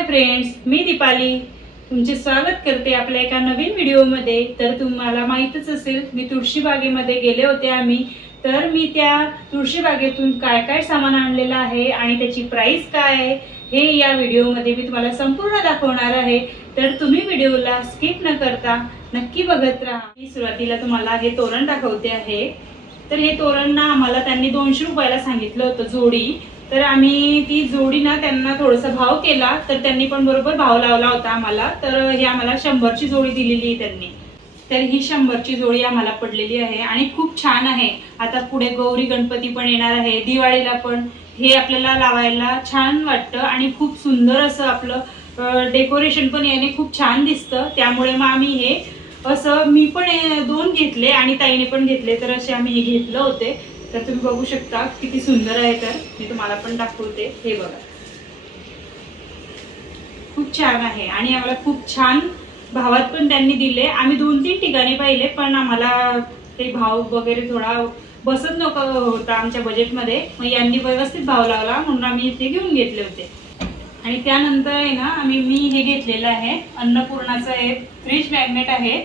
Hi friends मी दीपाली. तुमचे स्वागत करते आपल्या एका नवीन व्हिडिओमध्ये. तर तुम्हाला माहीतच असेल मी तुळशीबागेमध्ये गेले होते आम्ही. तर मी त्या तुळशीबागेतून काय काय सामान आणलेलं आहे आणि त्याची प्राईस काय आहे हे या व्हिडिओमध्ये मी तुम्हाला संपूर्ण दाखवणार आहे. तर तुम्ही व्हिडिओला स्किप न करता नक्की बघत राहा. मी सुरुवातीला तुम्हाला हे तोरण दाखवते आहे. तर हे तोरण ना आम्हाला त्यांनी दोनशे रुपयाला सांगितलं होतं जोडी. तर आम्ही ती जोडी ना त्यांना थोडासा भाव केला तर त्यांनी पण बरोबर भाव लावला होता आम्हाला. तर ही आम्हाला शंभरची जोडी दिलेली आहे त्यांनी. तर ही शंभरची जोडी आम्हाला पडलेली आहे आणि खूप छान आहे. आता पुढे गौरी गणपती पण येणार आहे दिवाळीला पण. हे आपल्याला लावायला छान वाटतं आणि खूप सुंदर असं आपलं डेकोरेशन पण याने खूप छान दिसतं. त्यामुळे मग आम्ही हे असं मी पण दोन घेतले आणि ताईने पण घेतले तर असे आम्ही हे घेतलं होते. तर तुम्ही बघू शकता किती सुंदर आहे तर. मी तुम्हाला पण दाखवते. हे बघा. खूप छान आहे आणि आम्हाला खूप छान भावात पण त्यांनी दिले. आम्ही दोन तीन ठिकाणी पाहिले पण आम्हाला ते भाव वगैरे थोडा बसत नको होता आमच्या बजेटमध्ये मग यांनी व्यवस्थित भाव लावला म्हणून आम्ही इथे घेऊन घेतले होते. आणि त्यानंतर आहे ना आम्ही मी हे घेतलेलं आहे. अन्नपूर्णाचं हे फ्रीज मॅग्नेट आहे.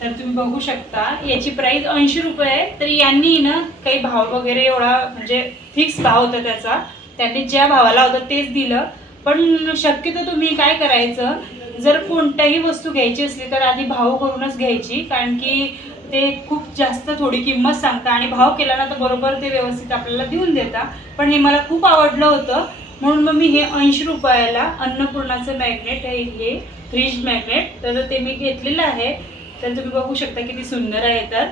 तर तुम्ही बघू शकता याची प्राईस ऐंशी रुपये आहे. तर यांनी ना काही भाव वगैरे एवढा म्हणजे फिक्स भाव होता त्याचा. त्यांनी ज्या भावाला होता तेच दिलं. पण शक्यतो तुम्ही काय करायचं जर कोणत्याही वस्तू घ्यायची असली तर आधी भाव करूनच घ्यायची. कारण की ते खूप जास्त थोडी किंमत सांगता आणि भाव केला ना तर बरोबर ते व्यवस्थित आपल्याला देऊन देता. पण हे मला खूप आवडलं होतं. म्हणून मग मी हे ऐंशी रुपयाला अन्नपूर्णाचं मॅग्नेट आहे हे फ्रीज मॅग्नेट तर ते मी घेतलेलं आहे. तर तुम्ही बघू शकता किती सुंदर आहे तर.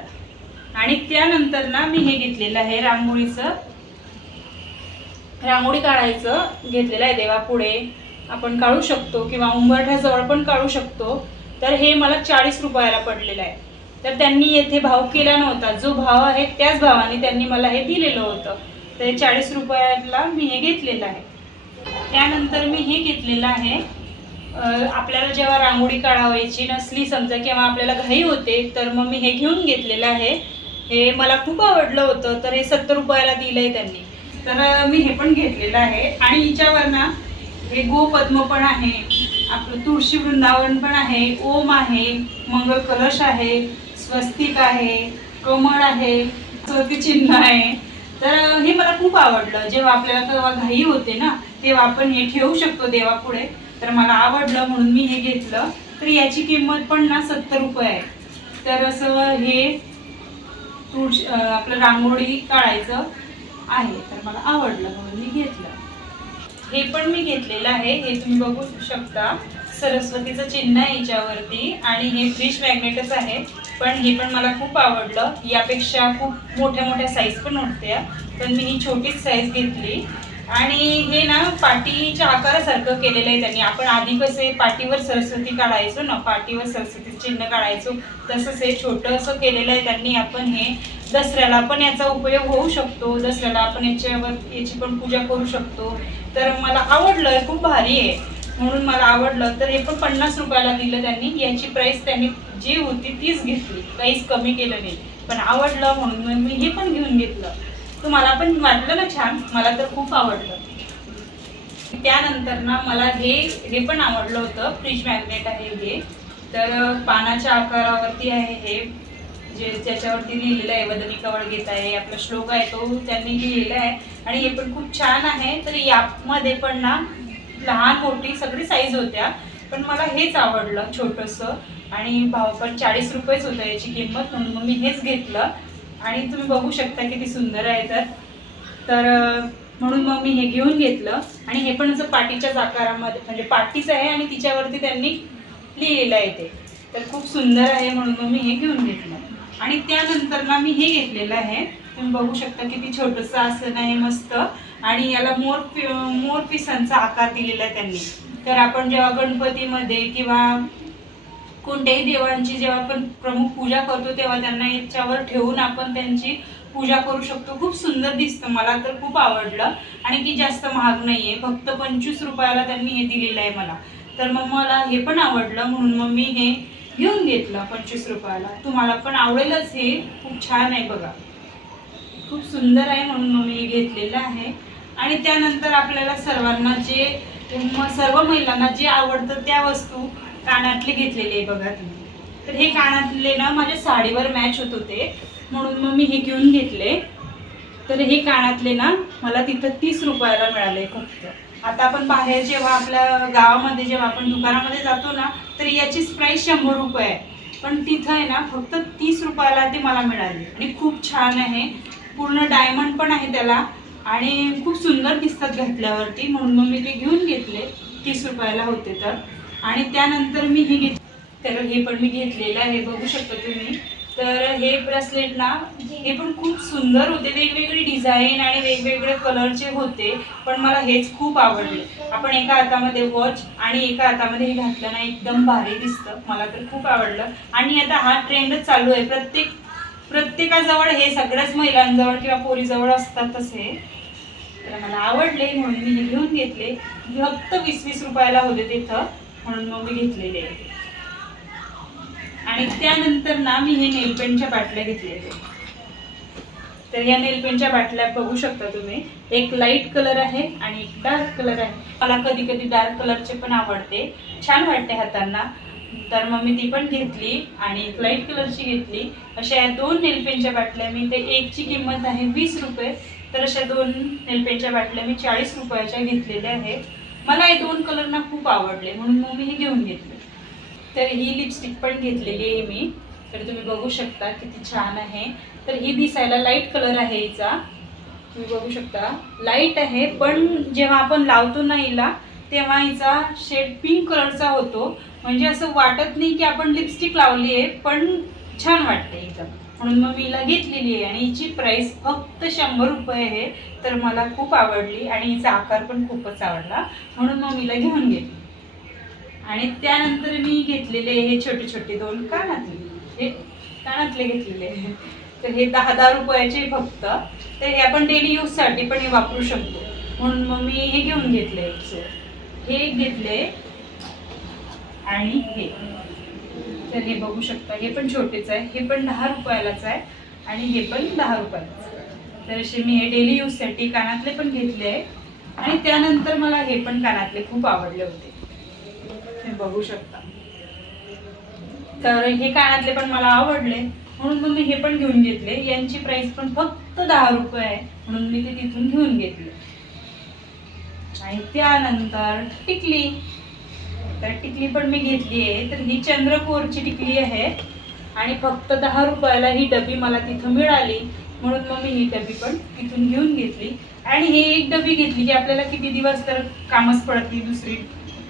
आणि त्यानंतर ना मी हे घेतलेलं आहे रांगोळीचं. रांगोळी काढायचं घेतलेलं आहे देवापुढे आपण काढू शकतो किंवा उंबरठ्याजवळ पण काढू शकतो. तर हे मला चाळीस रुपयाला पडलेलं आहे. तर त्यांनी येथे भाव केला नव्हता. जो भाव आहे त्याच भावाने त्यांनी मला हे दिलेलं होतं. तर हे चाळीस रुपयाला मी हे घेतलेलं आहे. त्यानंतर मी हे घेतलेलं आहे. आपल्याला जेव्हा रांगोळी काढावायची नसली समजा किंवा आपल्याला घाई होते तर मग मी हे घेऊन घेतलेलं आहे. हे मला खूप आवडलं होतं तर हे सत्तर रुपयाला दिलं आहे त्यांनी. तर मी हे पण घेतलेलं आहे. आणि हिच्यावर ना हे गोपद्म पण आहे आपलं तुळशी वृंदावन पण आहे ओम आहे मंगल कलश आहे स्वस्तिक आहे कमळ आहे चिन्ह आहे. तर हे मला खूप आवडलं. जेव्हा आपल्याला तेव्हा घाई होते ना तेव्हा आपण हे ठेवू शकतो देवापुढे. तर मला आवडलं म्हणून मी हे घेतलं. तर याची किंमत पण ना सत्तर रुपये आहे. तर असं हे तुळशी आपलं रांगोळी काढायचं आहे. तर मला आवडलं म्हणून मी घेतलं. हे पण मी घेतलेलं आहे. हे तुम्ही बघू शकता. सरस्वतीचं चिन्ह आहे याच्यावरती आणि हे फ्रिश मॅग्नेटच आहे. पण हे पण मला खूप आवडलं. यापेक्षा खूप मोठ्या मोठ्या साईज पण होत्या. पण मी ही छोटीच साईज घेतली. आणि हे ना पाटीच्या आकारासारखं केलेलं आहे त्यांनी. आपण आधी कसे पाटीवर सरस्वती काढायचो ना पाटीवर सरस्वती चिन्ह काढायचो तसंच हे छोटं असं केलेलं आहे त्यांनी. आपण हे दसऱ्याला पण याचा उपयोग होऊ शकतो. दसऱ्याला आपण याच्यावर याची पण पूजा करू शकतो. तर मला आवडलं खूप भारी आहे. म्हणून मला आवडलं. तर हे पण पन्नास रुपयाला दिलं त्यांनी. याची प्राईस त्यांनी जी होती तीच घेतली. काहीच कमी केलं नाही. पण आवडलं म्हणून मी हे पण घेऊन घेतलं. तुम्हाला पण वाटलं ना छान? मला तर खूप आवडलं. त्यानंतर ना मला हे हे पण आवडलं होतं. फ्रीज मॅग्नेट आहे हे. तर पानाच्या आकारावरती आहे हे. जे ज्याच्यावरती लिहिलेलं आहे वदनी कवळ घेत आहे आपला श्लोक आहे तो त्यांनी लिहिलेला आहे. आणि हे पण खूप छान आहे. तर यामध्ये पण ना लहान मोठी सगळी साईज होत्या. पण मला हेच आवडलं छोटंसं. आणि भाव पण चाळीस रुपयेच होतं याची किंमत. म्हणून मग मी हेच घेतलं. आणि तुम्ही बघू शकता किती सुंदर आहे तर. तर म्हणून मग मी हे घेऊन घेतलं आणि हे पण असं पाटीच्याच आकारामध्ये म्हणजे पाटीच आहे आणि तिच्यावरती त्यांनी लिहिलेलं आहे ते. तर खूप सुंदर आहे म्हणून मग मी हे घेऊन घेतलं. आणि त्यानंतर ना मी हे घेतलेलं आहे. तुम्ही बघू शकता किती छोटंसं आसन आहे मस्त. आणि याला मोर पि- मोर पिसांचा आकार दिलेला आहे त्यांनी. तर आपण जेव्हा गणपतीमध्ये किंवा कोणत्याही देवांची जेव्हा आपण प्रमुख पूजा करतो तेव्हा त्यांना याच्यावर ठेवून आपण त्यांची पूजा करू शकतो. खूप सुंदर दिसतं. मला तर खूप आवडलं. आणि की जास्त महाग नाही आहे फक्त पंचवीस रुपयाला त्यांनी हे दिलेलं आहे मला. तर मग मला हे पण आवडलं. म्हणून मग मी हे घेऊन घेतलं पंचवीस रुपयाला. तुम्हाला पण आवडेलच हे. खूप छान आहे बघा. खूप सुंदर आहे म्हणून मग मी घेतलेलं आहे. आणि त्यानंतर आपल्याला सर्वांना जे सर्व महिलांना जे आवडतं त्या वस्तू कानातले घेतलेले आहे बघा. तुम्ही तर हे कानातले ना माझ्या साडीवर मॅच होत होते. म्हणून मग मी हे घेऊन घेतले. तर हे कानातले ना मला तिथं तीस रुपयाला मिळाले फक्त. आता आपण बाहेर जेव्हा आपल्या गावामध्ये जेव्हा आपण दुकानामध्ये जातो ना तर याचीच प्राईस शंभर रुपये आहे. पण तिथं आहे ना फक्त तीस रुपयाला ते मला मिळाले. आणि खूप छान आहे. पूर्ण डायमंड पण आहे त्याला. आणि खूप सुंदर दिसतात घातल्यावरती. म्हणून मग मी ते घेऊन घेतले. तीस रुपयाला होते तर. आणि त्यानंतर मी हे घेत तर हे पण मी घेतलेलं आहे बघू शकता तुम्ही. तर हे ब्रेसलेट ना हे पण खूप सुंदर होते. वेगवेगळे डिझाईन आणि वेगवेगळे कलरचे होते पण मला हेच खूप आवडले. आपण एका हातामध्ये वॉच आणि एका हातामध्ये हे घातलं ना एकदम भारी दिसतं. मला तर खूप आवडलं. आणि आता हा ट्रेंडच चालू आहे. प्रत्येक प्रत्येकाजवळ हे सगळ्याच महिलांजवळ किंवा पोरीजवळ असतातच हे तर मला आवडले म्हणून मी हे घेऊन घेतले. फक्त वीस वीस रुपयाला होते तिथं म्हणून मग मी घेतलेले आणि त्यानंतर ना मी हे नेलपेंटच्या बाटल्या घेतलेल्या तर या नेलपेंटच्या बाटल्या बघू शकता तुम्ही. एक लाइट कलर आहे आणि एक डार्क कलर आहे. मला कधी कधी डार्क कलरचे पण आवडते. छान वाटते हातांना. तर मग मी ती पण घेतली आणि एक लाइट कलरची घेतली. अशा या दोन नेलपेनच्या बाटल्या मी ते एकची किंमत आहे वीस रुपये. तर अशा दोन नेलपेनच्या बाटल्या मी चाळीस रुपयाच्या घेतलेल्या आहेत. मला हे दोन कलर ना खूप आवडले म्हणून मग मी हे घेऊन घेतले. तर ही लिपस्टिक पण घेतलेली आहे मी. तर तुम्ही बघू शकता किती छान आहे. तर ही दिसायला लाइट कलर आहे हिचा. तुम्ही बघू शकता. लाइट आहे पण जेव्हा आपण लावतो ना हिला तेव्हा हिचा शेड पिंक कलरचा होतो. म्हणजे असं वाटत नाही की आपण लिपस्टिक लावली आहे पण छान वाटते हिचा म्हणून मग मी हिला घेतलेली आहे. आणि हिची प्राईस फक्त शंभर रुपये आहे तर मला खूप आवडली आणि हिचा आकार पण खूपच आवडला. म्हणून मग मी घेऊन घेतली आणि त्यानंतर मी घेतलेले हे छोटे छोटे दोन कानातले हे कानातले घेतलेले तर हे दहा दहा रुपयाचे फक्त. तर हे आपण डेली यूजसाठी पण हे वापरू शकतो. म्हणून मग मी हे घेऊन घेतले हे घेतले आणि हे. तर हे बघू शकता हे पण छोटेच आहे हे पण दहा रुपयालाच आहे आणि हे पण दहा रुपयालाच तर असे मी हे डेली यूजसाठी कानातले पण घेतले आहे आणि त्यानंतर मला हे पण कानातले खूप आवडले होते. हे बघू शकता. तर हे कानातले पण मला आवडले म्हणून मग मी हे पण घेऊन घेतले. यांची प्राइस पण फक्त दहा रुपये आहे म्हणून मी ते तिथून घेऊन घेतले. आणि त्यानंतर टिकली. तर टिकली पण मी घेतली आहे. तर ही चंद्रकोरची टिकली आहे. आणि फक्त दहा रुपयाला ही डबी मला तिथं मिळाली. म्हणून मग मी ही डबी पण तिथून घेऊन घेतली. आणि ही एक डबी घेतली की आपल्याला किती दिवस तर कामच पडत नाही दुसरी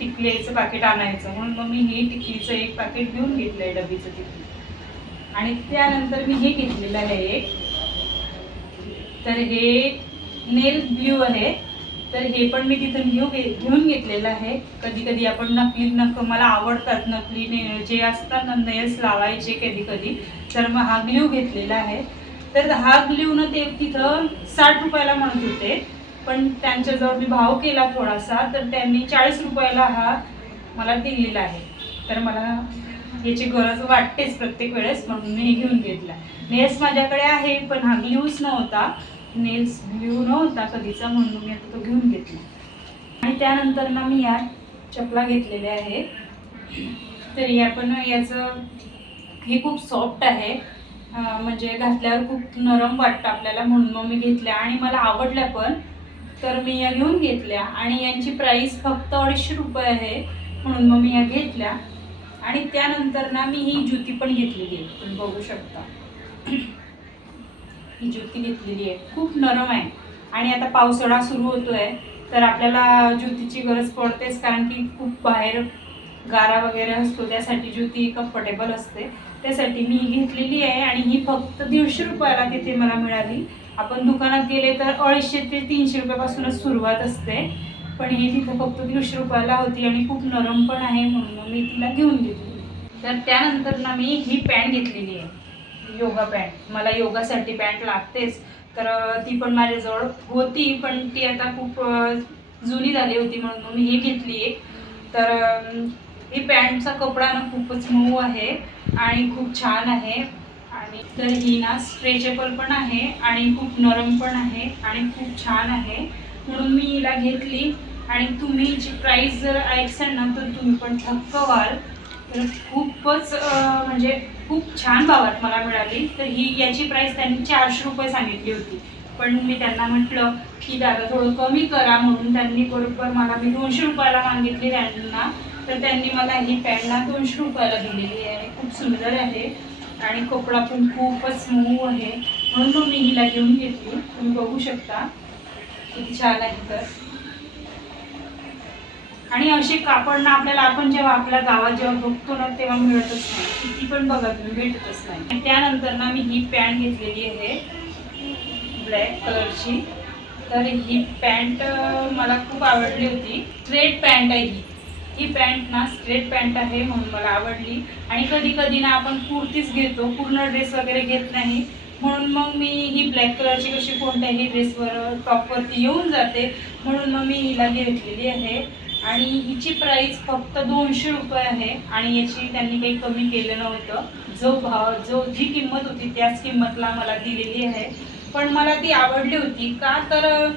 टिकलीचं पाकिट आणायचं. म्हणून मग मी हे टिकलीचं एक पाकिट घेऊन घेतलं आहे डबीचं तिथून आणि त्यानंतर मी हे घेतलेलं आहे. एक तर हे नेल ब्ल्यू आहे. तर हे पण मी तिथून घेऊ घे घेऊन घेतलेलं आहे. कधी कधी आपण नकली नक मला आवडतात नकली ने जे असतात ना नेल्स लावायचे कधी कधी तर मग हा ग्ल्यू घेतलेला आहे. तर हा ग्ल्यू ना ते तिथं साठ रुपयाला म्हणत होते. पण त्यांच्याजवळ मी भाव केला थोडासा तर त्यांनी चाळीस रुपयाला हा मला दिलेला आहे. तर मला याची गरज वाटतेच प्रत्येक वेळेस म्हणून मी हे घेऊन घेतला. नेल्स माझ्याकडे आहे पण हा ग्ल्यूच नव्हता. नेल्स ब्ल्यू नव्हता कधीचा म्हणून मी आता तो घेऊन घेतला. आणि त्यानंतर ना मी या चपला घेतलेल्या आहे तर या पण याचं हे खूप सॉफ्ट आहे. म्हणजे घातल्यावर खूप नरम वाटतं आपल्याला म्हणून मग मी घेतल्या. आणि मला आवडल्या पण तर मी या घेऊन घेतल्या. आणि यांची प्राईस फक्त अडीचशे रुपये आहे म्हणून मग मी या घेतल्या. आणि त्यानंतर ना मी ही जुती पण घेतलेली आहे तुम्ही बघू शकता. ही ज्योती घेतलेली आहे. खूप नरम आहे. आणि आता पावसाळा सुरू होतो आहे तर आपल्याला ज्योतीची गरज पडतेच कारण की खूप बाहेर गारा वगैरे असतो. त्यासाठी ज्योती कम्फर्टेबल असते. त्यासाठी मी घेतलेली आहे आणि ही फक्त दीडशे रुपयाला तिथे मला मिळाली. आपण दुकानात गेले तर अडीचशे ते तीनशे रुपयापासूनच सुरुवात असते. पण ही तिथं फक्त दीडशे रुपयाला होती आणि खूप नरम पण आहे म्हणून मी तिला घेऊन घेतली तर त्यानंतर ना मी ही पॅन्ट घेतलेली आहे. योगा पॅन्ट मला योगासाठी पॅन्ट लागतेच. तर ती पण माझ्याजवळ होती पण ती आता खूप जुनी झाली होती म्हणून मी ही घेतली एक तर ही पॅन्टचा कपडा ना खूपच मऊ आहे आणि खूप छान आहे. आणि तर ही ना स्ट्रेचेबल पण आहे आणि खूप नरम पण आहे आणि खूप छान आहे. म्हणून मी हिला घेतली. आणि तुम्ही जी प्राईस जर ऐकसाल ना तर तुम्ही पण थक्क व्हाल. तर खूपच म्हणजे खूप छान भावात मला मिळाली. तर ही याची प्राईस त्यांनी चारशे रुपये सांगितली होती. पण मी त्यांना म्हटलं की दादा थोडं कमी करा. म्हणून त्यांनी बरोबर मला मी दोनशे रुपयाला मागितली त्यांना. तर त्यांनी मला ही पॅन्टला दोनशे रुपयाला दिलेली आहे. खूप सुंदर आहे. आणि कपडा पण खूपच मऊ आहे. म्हणून मग मी हिला घेऊन घेतली. तुम्ही बघू शकता. किती छान आहे तर. आणि असे कापड ना आपल्याला आपण जेव्हा आपल्या गावात जेव्हा बघतो ना तेव्हा मिळतच नाही. किती पण बघा तुम्ही भेटतच नाही. आणि त्यानंतर ना मी ही पॅन्ट घेतलेली आहे ब्लॅक कलरची. तर ही पॅन्ट मला खूप आवडली होती. स्ट्रेट पॅन्ट आहे ही. ही पॅन्ट ना स्ट्रेट पॅन्ट आहे म्हणून मला आवडली. आणि कधी कधी ना आपण कुर्तीच घेतो पूर्ण ड्रेस वगैरे घेत नाही. म्हणून मग मी ही ब्लॅक कलरची कशी कोणत्याही ड्रेसवर टॉपवरती येऊन जाते. म्हणून मग मी हिला घेतलेली आहे. आणि हिची प्राईस फक्त दोनशे रुपये आहे आणि याची त्यांनी काही कमी केलं नव्हतं. जो भाव जो जी किंमत होती त्याच किंमतला मला दिलेली आहे. पण मला ती आवडली होती. का तर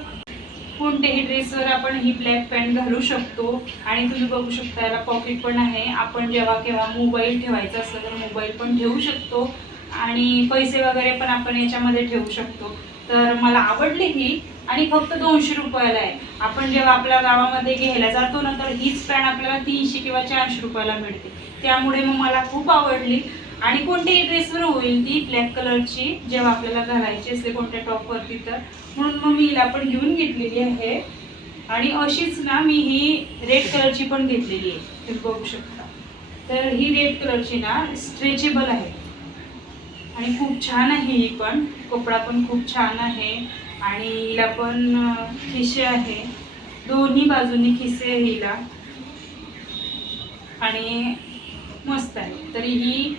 कोणत्याही ड्रेसवर आपण ही ब्लॅक पॅन्ट घालू शकतो. आणि तुम्ही बघू शकता याला पॉकेट पण आहे. आपण जेव्हा केव्हा मोबाईल ठेवायचा असलं तर मोबाईल पण ठेवू शकतो. आणि पैसे वगैरे पण आपण याच्यामध्ये ठेवू शकतो. तर मला आवडली ही आणि फक्त दोनशे रुपयाला आहे. आपण जेव्हा आपल्या गावामध्ये घ्यायला जातो ना तर हीच पॅन आपल्याला तीनशे किंवा चारशे रुपयाला मिळते. त्यामुळे मग मला खूप आवडली. आणि कोणत्याही ड्रेसवर होईल ती ब्लॅक कलरची जेव्हा आपल्याला घालायची असते कोणत्या टॉपवरती तर. म्हणून मग मी हिला पण घेऊन घेतलेली आहे. आणि अशीच ना मी ही रेड कलरची पण घेतलेली आहे. तुम्ही बघू शकता. तर ही रेड कलरची ना स्ट्रेचेबल आहे. आणि खूप छान आहे ही पण. कपडा पण खूप छान आहे. आणि हिला पण खिसे आहे. दोन्ही बाजूनी खिसे आहे हिला. आणि मस्त आहे. तरी ही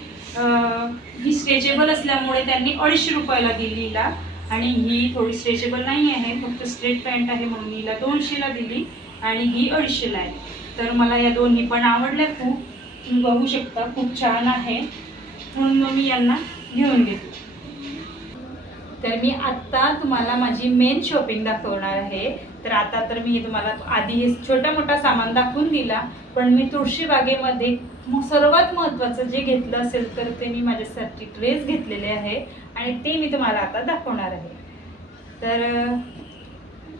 ही स्ट्रेचेबल असल्यामुळे त्यांनी अडीचशे रुपयाला दिली हिला. आणि ही थोडी स्ट्रेचेबल नाही आहे. फक्त स्ट्रेट पॅन्ट आहे म्हणून हिला दोनशेला दिली. आणि ही अडीचशेला आहे. तर मला या दोन्ही पण आवडल्या खूप. तुम्ही बघू शकता खूप छान आहे. म्हणून मग मी यांना घेऊन घेतली तर मी आत्ता तुम्हाला माझी मेन शॉपिंग दाखवणार आहे. तर आता तर मी तुम्हाला आधी हे छोटा मोठा सामान दाखवून दिला पण मी तुळशी बागेमध्ये सर्वात महत्त्वाचं जे घेतलं असेल तर ते मी माझ्यासाठी ड्रेस घेतलेले आहे आणि ते मी तुम्हाला आता दाखवणार आहे. तर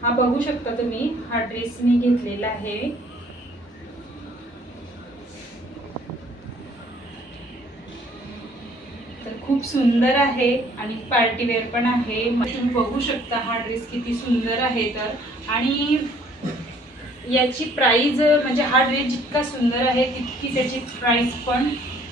हा बघू शकता तुम्ही हा ड्रेस मी घेतलेला आहे. तर खूप सुंदर आहे आणि पार्टीवेअर पण आहे. मग तुम्ही बघू शकता हा ड्रेस किती सुंदर आहे तर. आणि याची प्राईज म्हणजे हा ड्रेस जितका सुंदर आहे तितकी त्याची प्राईज पण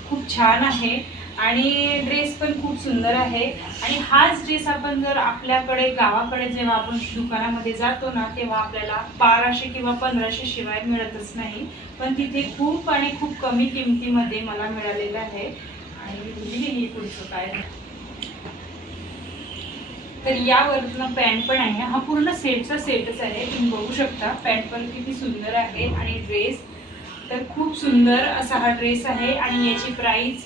खूप छान आहे. आणि ड्रेस पण खूप सुंदर आहे. आणि हाच ड्रेस आपण जर आपल्याकडे गावाकडे जेव्हा आपण दुकानामध्ये जातो ना तेव्हा आपल्याला बाराशे किंवा पंधराशे शिवाय मिळतच नाही. पण तिथे खूप आणि खूप कमी किमतीमध्ये मला मिळालेलं आहे. आणि मी पुढचं काय तर यावरनं पॅन्ट पण आहे. हा पूर्ण सेटचा सेटच आहे. तुम्ही बघू शकता पॅन्ट पण किती सुंदर आहे आणि ड्रेस तर खूप सुंदर असा हा ड्रेस आहे आणि याची प्राईस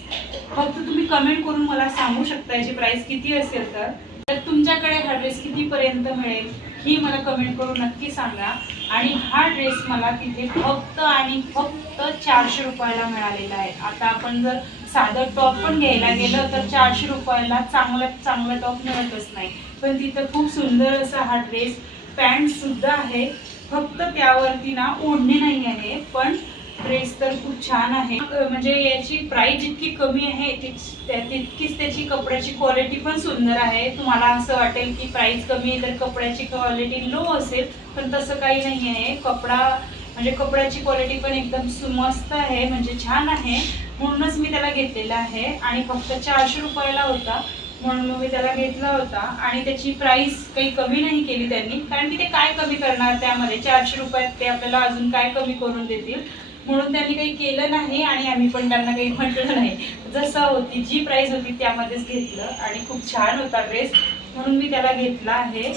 फक्त तुम्ही कमेंट करून मला सांगू शकता याची प्राईस किती असेल तर. तर तुमच्याकडे हा ड्रेस कितीपर्यंत मिळेल ही मला कमेंट करून नक्की सांगा. आणि हा ड्रेस मला तिथे फक्त आणि फक्त चारशे रुपयाला मिळालेला आहे. आता आपण जर साधं टॉप पण घ्यायला गेलं तर चारशे रुपयाला चांगला चांगला टॉप मिळतच नाही. पण तिथं खूप सुंदर असा हा ड्रेस पॅन्ट सुद्धा आहे. फक्त त्यावरती ना ओढणी नाही आहे पण ड्रेस तर खूप छान आहे. म्हणजे याची प्राईस जितकी कमी आहे तितकीच त्याची कपड्याची क्वालिटी पण सुंदर आहे. तुम्हाला असं वाटेल की प्राईस कमी आहे तर कपड्याची क्वालिटी लो असेल पण तसं काही नाही आहे. कपडा म्हणजे कपड्याची क्वालिटी पण एकदम सुमस्त आहे म्हणजे छान आहे. म्हणूनच मी त्याला घेतलेला आहे. आणि फक्त चारशे रुपयाला होता. म्हणून मग मी त्याला घेतला होता. आणि त्याची प्राइस काही कमी नाही केली त्यांनी. कारण की ते काय कमी करणार त्यामध्ये? चारशे रुपयात ते आपल्याला अजून काय कमी करून देतील? म्हणून त्यांनी काही केलं नाही आणि आम्ही पण त्यांना काही म्हटलं नाही. जसं होती जी प्राइस होती त्यामध्येच घेतलं. आणि खूप छान होता ड्रेस म्हणून मी त्याला घेतला आहे.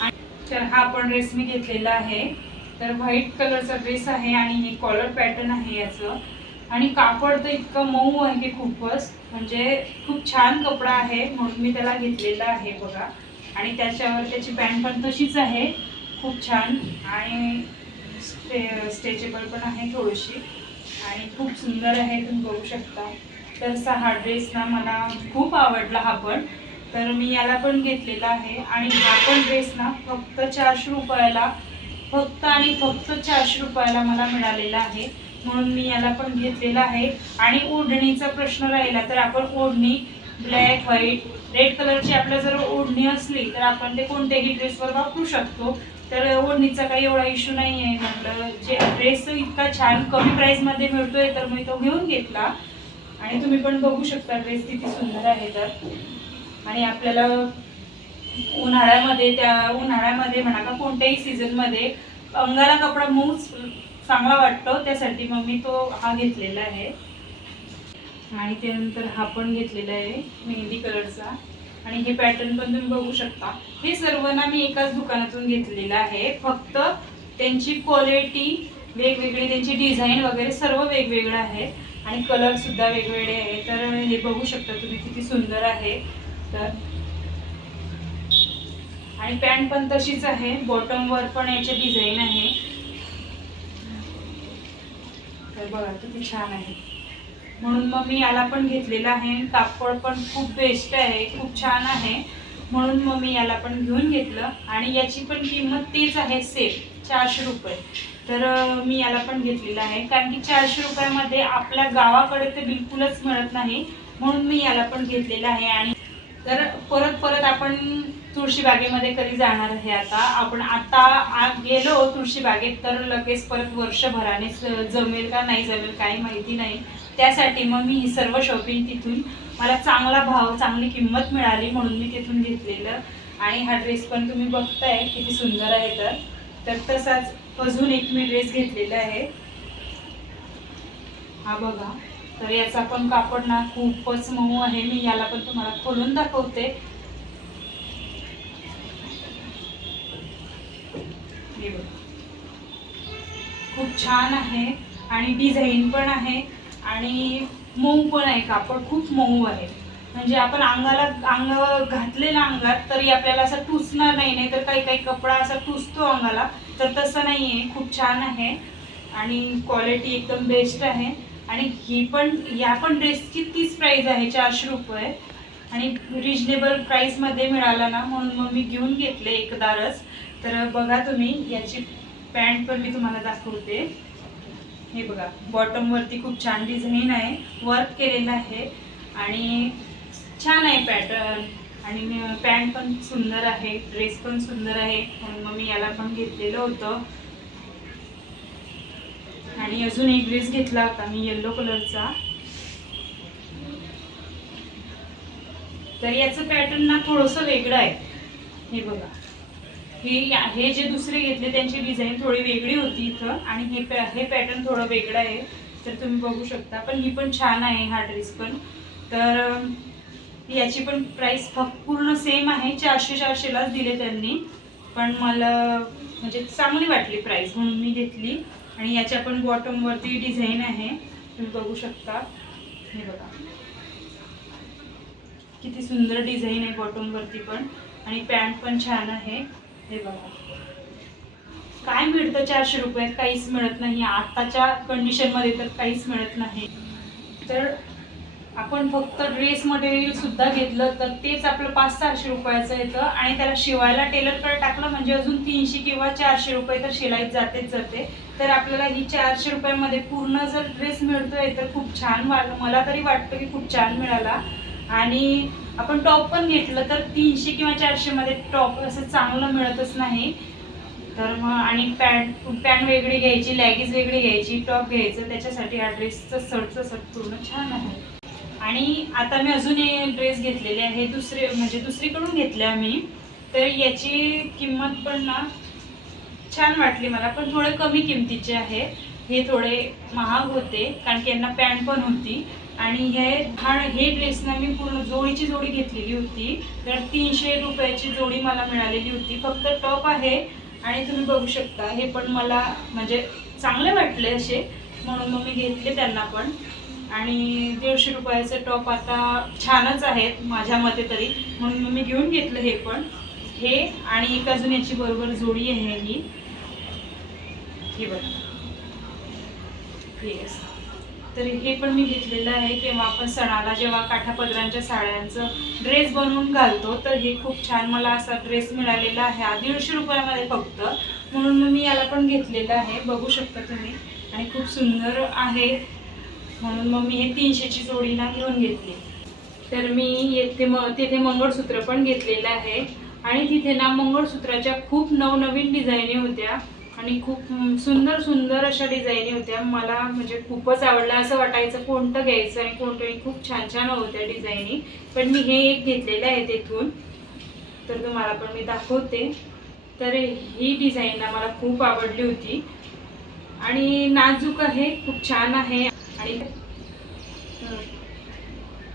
आणि हा पण ड्रेस मी घेतलेला आहे. तर व्हाईट कलरचा ड्रेस आहे आणि हे कॉलर पॅटर्न आहे याचं. आणि कापड तर इतकं मऊ आहे की खूपच. म्हणजे खूप छान कपडा आहे म्हणून मी त्याला घेतलेला आहे बघा. आणि त्याच्यावर त्याची पॅन्ट पण तशीच आहे. खूप छान. आणि स्टे स्ट्रेचेबल पण आहे थोडीशी. आणि खूप सुंदर आहे तुम्ही बघू शकता. तर असा हा ड्रेस ना मला खूप आवडला हा पण. तर मी याला पण घेतलेला आहे. आणि हा पण ड्रेस ना फक्त चारशे रुपयाला फक्त आणि फक्त चारशे रुपयाला मला मिळालेला आहे. म्हणून मी याला पण घेतलेला आहे. आणि ओढणीचा प्रश्न राहिला तर आपण ओढणी ब्लॅक व्हाईट रेड कलरची आपल्या जर ओढणी असली तर आपण ते कोणत्याही ड्रेसवर वापरू शकतो. तर ओढणीचा काही एवढा इश्यू नाही आहे म्हटलं जे ड्रेस इतका छान कमी प्राईसमध्ये मिळतोय तर मी तो घेऊन घेतला. आणि तुम्ही पण बघू शकता ड्रेस किती सुंदर आहे तर. आणि आपल्याला उन्हाळ्यामध्ये त्या उन्हाळ्यामध्ये म्हणा का कोणत्याही सीझनमध्ये अंगाला कपडा मऊच चांगला वाटतो त्यासाठी मग मी तो हा घेतलेला आहे. आणि त्यानंतर हा पण घेतलेला आहे मेहंदी कलरचा. आणि हे पॅटर्न पण तुम्ही बघू शकता. हे सर्व ना मी एकाच दुकानातून घेतलेलं आहे. फक्त त्यांची क्वालिटी वेगवेगळी त्यांची डिझाईन वगैरे सर्व वेगवेगळं आहे. आणि कलरसुद्धा वेगवेगळे आहे. तर हे बघू शकता तुम्ही किती सुंदर आहे. तर आणि पॅन्ट पण तशीच आहे. बॉटमवर पण याचे डिझाईन आहे. तर बघा किती छान आहे. म्हणून मग मी याला पण घेतलेला आहे. कापड पण खूप बेस्ट आहे खूप छान आहे. म्हणून मग मी याला पण घेऊन घेतलं. आणि याची पण किंमत तीच आहे सेम चारशे रुपये. तर मी याला पण घेतलेलं आहे. कारण की चारशे रुपयामध्ये आपल्या गावाकडे ते बिलकुलच मिळत नाही. म्हणून मी याला पण घेतलेलं आहे. आणि तर परत परत आपण तुळशीबागेमध्ये कधी जाणार आहे आता? आपण आता गेलो तुळशीबागेत तर लगेच परत वर्षभराने जमेल का नाही जमेल काही माहिती नाही. त्यासाठी मग मी ही सर्व शॉपिंग तिथून मला चांगला भाव चांगली किंमत मिळाली म्हणून मी तिथून घेतलेलं. आणि हा ड्रेस पण तुम्ही बघताय किती सुंदर आहे तर. तर तसाच अजून एक मी ड्रेस घेतलेला आहे. हा बघा. तर याचा पण कापड ना खूपच मऊ आहे. मी याला पण तुम्हाला खोलून दाखवते. हे खूप छान आहे आणि डिझाईन पण आहे आणि मऊ पण आहे कापड खूप मऊ आहे. म्हणजे आपण अंगाला अंग घातलेल्या अंगात तरी आपल्याला असं टुचणार नाही नाही तर काही काही कपडा असा टुचतो अंगाला तर तसं नाही आहे खूप छान आहे आणि क्वालिटी एकदम बेस्ट आहे. आणि ही पण या पण ड्रेसची तीच प्राईस आहे चारशे रुपये. आणि रिजनेबल प्राईसमध्ये मिळाला ना म्हणून मग मी घेऊन घेतले एकदारच. तर बघा तुम्ही याची पॅन्ट पण मी तुम्हाला दाखवते. हे बघा बॉटमवरती खूप छान डिझाईन आहे वर्क केलेलं आहे आणि छान आहे पॅटर्न आणि पॅन्ट पण सुंदर आहे ड्रेस पण सुंदर आहे म्हणून मग मी याला पण घेतलेलं होतं. आणि अजून एक ड्रेस घेतला होता मी येल्लो कलरचा तर याचं पॅटर्न ना थोडंसं वेगळं आहे. हे बघा. हे हे जे दुसरे घेतले त्यांची डिझाईन थोडी वेगळी होती इथं. आणि हे पॅ हे पॅटर्न थोडं वेगळं आहे. तर तुम्ही बघू शकता. पण ही पण छान आहे हा ड्रेस पण. तर याची पण प्राईस फक्त पूर्ण सेम आहे. चारशे चारशेलाच दिले त्यांनी. पण मला म्हणजे चांगली वाटली प्राईस म्हणून मी घेतली. आणि याच्या पण बॉटमवरती डिझाईन आहे. तुम्ही बघू शकता. हे बघा. किती सुंदर डिझाईन आहे बॉटमवरती पण. आणि पॅन्ट पण छान आहे. हे बघा. काय मिळतं चारशे रुपयात? काहीच मिळत नाही. आताच्या कंडिशनमध्ये तर काहीच मिळत नाही. तर आपण फक्त ड्रेस मटेरियल सुद्धा घेतलं तर तेच आपलं पाच सहाशे रुपयाचं येतं. आणि त्याला शिवायला टेलरकडे टाकलं म्हणजे अजून तीनशे किंवा चारशे रुपये तर शिलाईत जातेच जाते. तर आपल्याला ही चारशे रुपयामध्ये पूर्ण जर ड्रेस मिळतोय तर खूप छान वाट मला तरी वाटतं की खूप छान मिळाला. आणि आपण टॉप पण घेतलं तर तीनशे किंवा चारशेमध्ये टॉप असं चांगलं मिळतच नाही. तर मग आणि पॅन्ट पॅन्ट वेगळी घ्यायची लॅगीज वेगळी घ्यायची टॉप घ्यायचं त्याच्यासाठी हा ड्रेसचं शर्टचं शर्ट पूर्ण छान आहे. आणि आता मी अजून एक ड्रेस घेतलेले आहे दुसरे म्हणजे दुसरीकडून घेतले आम्ही तर याची किंमत पण ना छान वाटली मला पण थोडे कमी किमतीचे आहे. हे थोडे महाग होते कारण की यांना पॅन्ट पण होती. आणि हे हा हे ड्रेस ना मी पूर्ण जोडीची जोडी घेतलेली होती. तर तीनशे रुपयाची जोडी मला मिळालेली होती. फक्त टॉप आहे आणि तुम्ही बघू शकता हे पण मला म्हणजे चांगले वाटले असे. म्हणून मग मी घेतले त्यांना पण. आणि दीडशे रुपयाचे टॉप आता छानच आहेत माझ्या मते तरी. म्हणून मग मी घेऊन घेतलं हे पण. हे आणि एक अजून याची बरोबर जोडी आहे ही. ही बघा. येस तर हे पण मी घेतलेलं आहे तेव्हा आपण सणाला जेव्हा काठापदरांच्या साड्यांचं ड्रेस बनवून घालतो तर हे खूप छान मला असा ड्रेस मिळालेला आहे. हा दीडशे रुपयामध्ये फक्त. म्हणून मग मी याला पण घेतलेलं आहे. बघू शकता तुम्ही. आणि खूप सुंदर आहे. म्हणून मग मी हे तीनशेची जोडी ना घेऊन घेतली. तर मी येथे म तिथे मंगळसूत्र पण घेतलेलं आहे. आणि तिथे ना मंगळसूत्राच्या खूप नवनवीन डिझाईनी होत्या. आणि खूप सुंदर सुंदर अशा डिझाईनी होत्या. मला म्हणजे खूपच आवडलं असं वाटायचं कोणतं घ्यायचं आणि कोणतं खूप छान छान होत्या डिझाईनी. पण मी हे एक घेतलेलं आहे तेथून. तर तुम्हाला पण मी दाखवते. तर ही डिझाईन ना मला खूप आवडली होती. आणि नाजूक आहे खूप छान आहे. आणि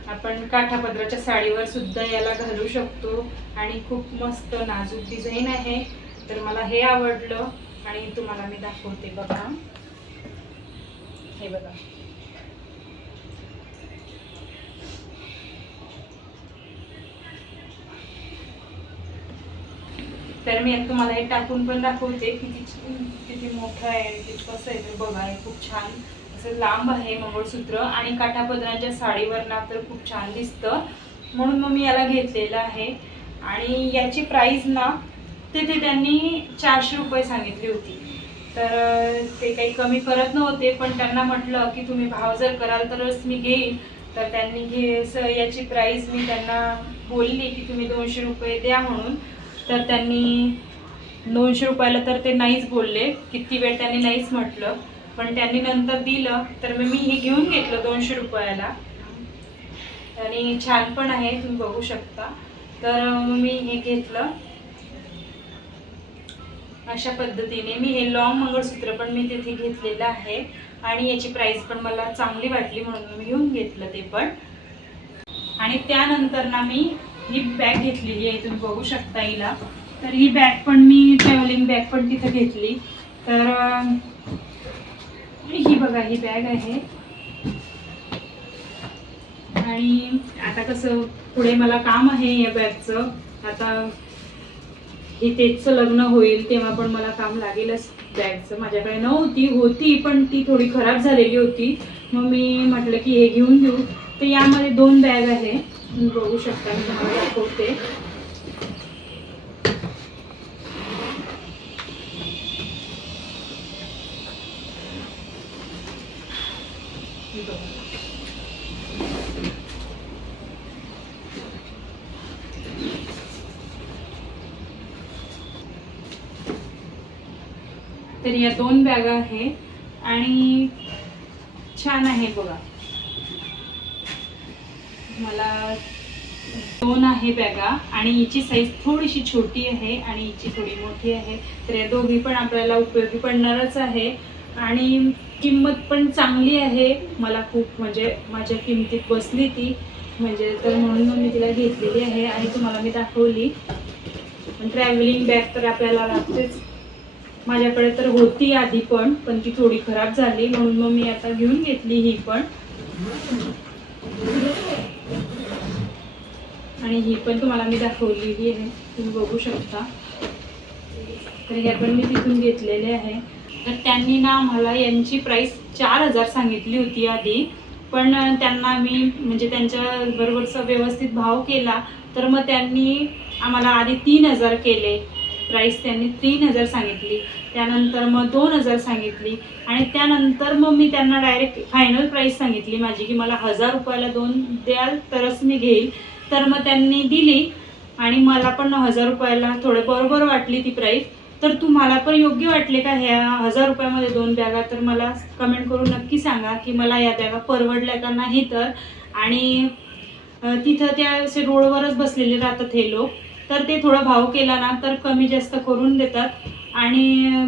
आपण काठापदराच्या साडीवर सुद्धा याला घालू शकतो. आणि खूप मस्त नाजूक डिझाईन आहे. तर मला हे आवडलं. आणि तुम्हाला मी दाखवते बघा. हे बघा. तर मी तुम्हाला हे टाकून पण दाखवते किती किती मोठं आहे आणि किती कसं आहे ते बघा हे खूप छान. असं लांब आहे मंगळसूत्र आणि काठापदराच्या साडीवर ना तर खूप छान दिसतं. म्हणून मग मी याला घेतलेलं आहे. आणि याची प्राईस ना तिथे त्यांनी चारशे रुपये सांगितली होती. तर ते काही कमी करत नव्हते पण त्यांना म्हटलं की तुम्ही भाव जर कराल तरच मी घेईन. तर त्यांनी घे स- याची प्राईस मी त्यांना बोलली की तुम्ही दोनशे रुपये द्या म्हणून. तर त्यांनी दोनशे रुपयाला तर ते नाहीच बोलले. किती वेळ त्यांनी नाहीच म्हटलं. पण त्यांनी नंतर दिलं. तर मग मी हे घेऊन घेतलं दोनशे रुपयाला. आणि छान पण आहे तुम्ही बघू शकता. तर मग मी हे घेतलं. अशा पद्धतीने. मी हे लॉंग मंगळसूत्र पण मी तिथे घेतलेलं आहे. आणि याची प्राईस पण मला चांगली वाटली म्हणून मी घेऊन घेतलं ते पण. आणि त्यानंतर ना मी ही बॅग घेतलेली आहे तुम्ही बघू शकता हिला. तर ही बॅग पण मी ट्रॅव्हलिंग बॅग पण तिथं घेतली. तर ही बघा ही बॅग आहे. आणि आता कसं पुढे मला काम आहे या बॅगचं आता हे तेच लग्न होईल तेव्हा पण मला काम लागेलच बॅगचं माझ्याकडे नव्हती होती पण ती थोडी खराब झालेली होती. मग मी म्हटलं की हे घेऊन घेऊ तर यामध्ये दोन बॅग आहे. बघू शकता मी तुम्हाला दाखवते. Thank you. तर या दोन बॅगा आहे आणि छान आहे बघा. मला दोन आहे बॅगा. आणि हिची साईज थोडीशी छोटी आहे आणि हिची थोडी मोठी आहे. तर या दोघी पण आपल्याला उपयोगी पडणारच आहे. आणि किंमत पण चांगली आहे. मला खूप म्हणजे माझ्या किमतीत बसली ती. म्हणजे तर म्हणून मी तिला घेतलेली आहे आणि तुम्हाला मी दाखवली. ट्रॅव्हलिंग बॅग तर आपल्याला लागतेच. माझ्याकडे तर होती आधी पण पण ती थोडी खराब झाली म्हणून मग मी आता घेऊन घेतली ही पण. आणि ही पण तुम्हाला मी दाखवलेली आहे तुम्ही बघू शकता. तर ह्या पण मी तिथून घेतलेले आहे. तर त्यांनी ना मला यांची प्राईस चार हजार सांगितली होती आधी पण त्यांना मी म्हणजे त्यांच्या बरोबरचा व्यवस्थित भाव केला तर मग त्यांनी आम्हाला आधी तीन हजार केले. प्राईस त्यांनी तीन हजार सांगितली. त्यानंतर मग दोन हजार सांगितली. आणि त्यानंतर मग मी त्यांना डायरेक्ट फायनल प्राईस सांगितली माझी की मला हजार रुपयाला दोन द्याल तरच मी घेईल. तर मग त्यांनी दिली. आणि मला पण हजार रुपयाला थोडं बरोबर वाटली ती प्राईस तर तुम्हाला पण योग्य वाटले का? ह्या हजार रुपयामध्ये दोन बॅगा तर मला कमेंट करून नक्की सांगा की मला या बॅगा परवडल्या का नाही तर. आणि तिथं त्या असे रोडवरच बसलेले राहतात हे लोक. तर ते थोडा भाव केला ना तर कमी जास्त करून देतात. आणि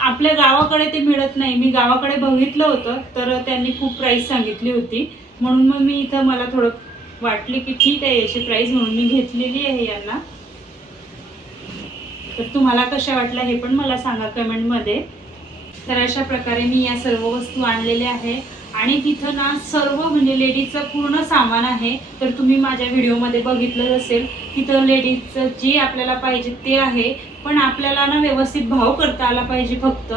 आपल्या गावाकडे ते मिळत नाही. मी गावाकडे बघितलं होतं तर त्यांनी खूप प्राईस सांगितली होती. म्हणून मग मी इथं मला थोडं वाटली की ठीक आहे याची प्राईस म्हणून मी घेतलेली आहे यांना. तर तुम्हाला कशा वाटल्या हे पण मला सांगा कमेंटमध्ये. तर अशा प्रकारे मी या सर्व वस्तू आणलेल्या आहे. आणि तिथं ना सर्व म्हणजे लेडीजचं पूर्ण सामान आहे. तर तुम्ही माझ्या व्हिडिओमध्ये बघितलं असेल तिथं लेडीजचं जे आपल्याला पाहिजे ते आहे. पण आपल्याला ना व्यवस्थित भाव करता आला पाहिजे फक्त.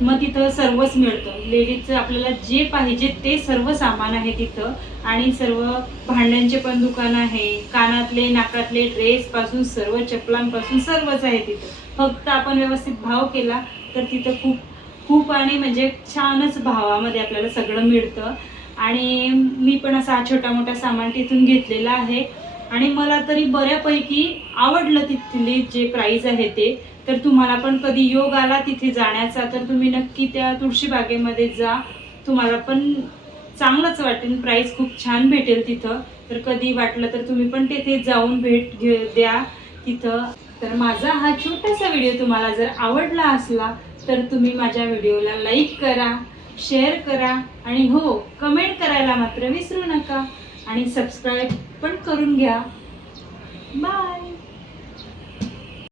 मग तिथं सर्वच मिळतं. लेडीजचं आपल्याला जे पाहिजे ते सर्व सामान आहे तिथं. आणि सर्व भांड्यांचे पण दुकान आहे. कानातले नाकातले ड्रेसपासून सर्व चपलांपासून सर्वच आहे तिथं. फक्त आपण व्यवस्थित भाव केला तर तिथं खूप खूप आणि म्हणजे छानच भावामध्ये आपल्याला सगळं मिळतं. आणि मी पण असा छोटा मोठा सामान तिथून घेतलेला आहे. आणि मला तरी बऱ्यापैकी आवडलं तिथली जे प्राईज आहे ते. तर तुम्हाला पण कधी योग आला तिथे जाण्याचा तर तुम्ही नक्की त्या तुळशीबागेमध्ये जा. तुम्हाला पण चांगलंच वाटेल. प्राईस खूप छान भेटेल तिथं. तर कधी वाटलं तर तुम्ही पण तिथे जाऊन भेट घे द्या तिथं. तर माझा हा छोटासा व्हिडिओ तुम्हाला जर आवडला असला तर तुम्ही माझ्या व्हिडिओला लाईक करा शेअर करा आणि हो कमेंट करायला मात्र विसरू नका. आणि सबस्क्राईब पण करून घ्या. बाय.